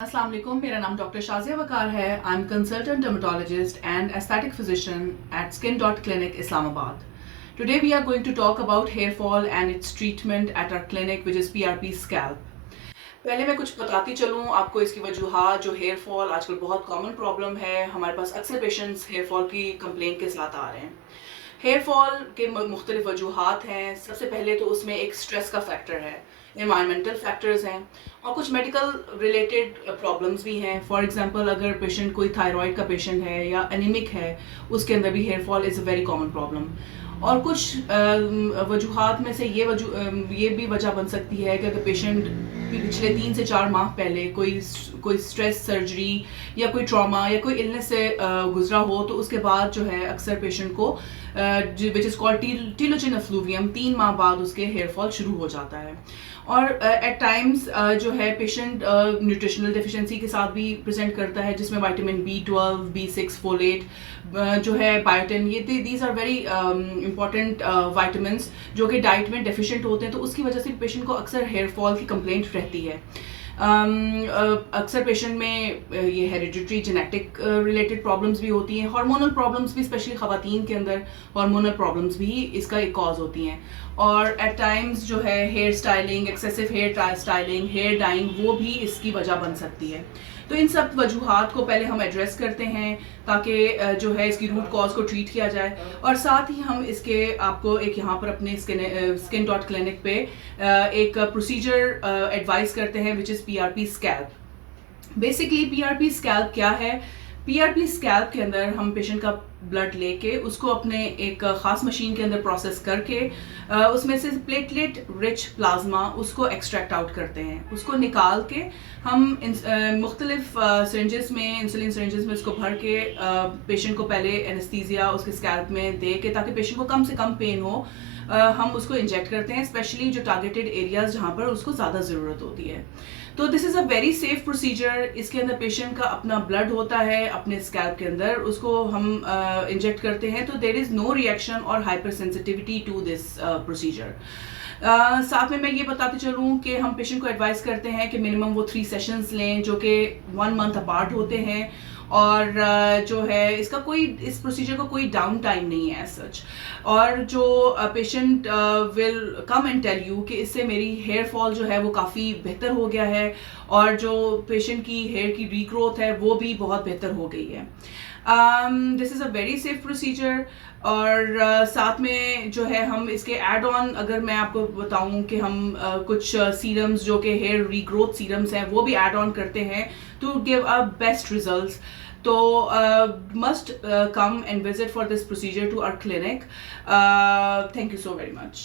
अस्सलाम वालेकुम, मेरा नाम डॉक्टर शाज़िया वकार है. I am consultant dermatologist and aesthetic physician at Skin Dot Clinic, Islamabad. Today we are going to talk about hair fall and its treatment at our clinic, which is PRP Scalp. पहले मैं कुछ बताती चलूँ आपको इसकी वजूहात. जो hair fall आजकल बहुत कॉमन प्रॉब्लम है, हमारे पास अक्सर पेशेंट्स हेयर फॉल की कंप्लेंट के साथ आ रहे हैं. हेयर फॉल के मुख्तलिफ वजूहात हैं. सबसे पहले तो उसमें एक स्ट्रेस का फैक्टर है, इन्वायरमेंटल फैक्टर्स हैं और कुछ मेडिकल रिलेटेड प्रॉब्लम्स भी हैं. फॉर एग्जांपल अगर पेशेंट कोई थायराइड का पेशेंट है या एनीमिक है, उसके अंदर भी hair fall is a very common problem. और कुछ वजूहात में से ये भी वजह बन सकती है कि अगर पेशेंट पिछले 3 से 4 माह पहले कोई स्ट्रेस सर्जरी या कोई ट्रॉमा या कोई इलनेस से गुजरा हो, तो उसके बाद जो है अक्सर पेशेंट को विच इज़ कॉल्ड टीलोजिन एफ्लूवियम 3 माह बाद उसके हेयर फॉल शुरू हो जाता है. और एट टाइम्स जो है पेशेंट न्यूट्रिशनल डेफिशिएंसी के साथ भी प्रेजेंट करता है, जिसमें विटामिन B12, B6, फोलेट जो है, बायोटिन, ये these are very important vitamins जो कि डाइट में डेफिशिएंट होते हैं. तो उसकी वजह से पेशेंट को अक्सर हेयर फॉल की कंप्लेंट रहती है. अक्सर पेशेंट में ये हेरिडिटरी जेनेटिक रिलेटेड प्रॉब्लम्स भी होती हैं. हार्मोनल प्रॉब्लम्स भी, स्पेशली ख़वातीन के अंदर हार्मोनल प्रॉब्लम्स भी इसका एक कॉज होती हैं. और एट टाइम्स जो है hair styling, excessive hair styling, hair dyeing, वो भी इसकी वजह बन सकती है. तो इन सब वजूहात को पहले हम एड्रेस करते हैं ताकि जो है इसकी रूट कॉज को ट्रीट किया जाए. और साथ ही हम इसके आपको एक यहाँ पर अपने स्किन डॉट क्लिनिक पे एक प्रोसीजर एडवाइस करते हैं, which is PRP scalp. Basically PRP scalp क्या है? PRP स्कैल्प के अंदर हम पेशेंट का ब्लड लेके उसको अपने एक ख़ास मशीन के अंदर प्रोसेस करके उसमें से प्लेटलेट रिच प्लाज्मा उसको एक्सट्रैक्ट आउट करते हैं. उसको निकाल के हम मुख्तलिफ सिरिंजेस में, इंसुलिन सिरिंजेस में उसको भर के पेशेंट को पहले एनेस्थीसिया उसके स्कैल्प में दे के, ताकि पेशेंट को कम से कम पेन हो, हम उसको इंजेक्ट करते हैं, स्पेशली जो टारगेटेड एरियाज जहाँ पर उसको ज़्यादा ज़रूरत होती है. तो this is a very safe procedure. इसके अंदर पेशेंट का अपना ब्लड होता है अपने स्कैल्प के अंदर, उसको हम इंजेक्ट करते हैं. तो देर इज़ नो रिएक्शन और hypersensitivity to this procedure. साथ में मैं ये बताते चलूँ कि हम पेशेंट को एडवाइस करते हैं कि मिनिमम वो 3 सेशंस लें, जो कि 1 मंथ अपार्ट होते हैं. और जो है इस प्रोसीजर का कोई डाउन टाइम नहीं है एज सच. और जो patient will come and tell you कि इससे मेरी हेयर फॉल जो है वो काफ़ी बेहतर हो गया है, और जो पेशेंट की हेयर की रीग्रोथ है वो भी बहुत बेहतर हो गई है. This is a very safe procedure. और साथ में जो है हम इसके एड ऑन, अगर मैं आपको बताऊं कि हम कुछ सीरम्स जो कि हेयर रीग्रोथ सीरम्स हैं वो भी ऐड ऑन करते हैं to give a best results. तो must come and visit for this procedure to our clinic. Thank you so very much.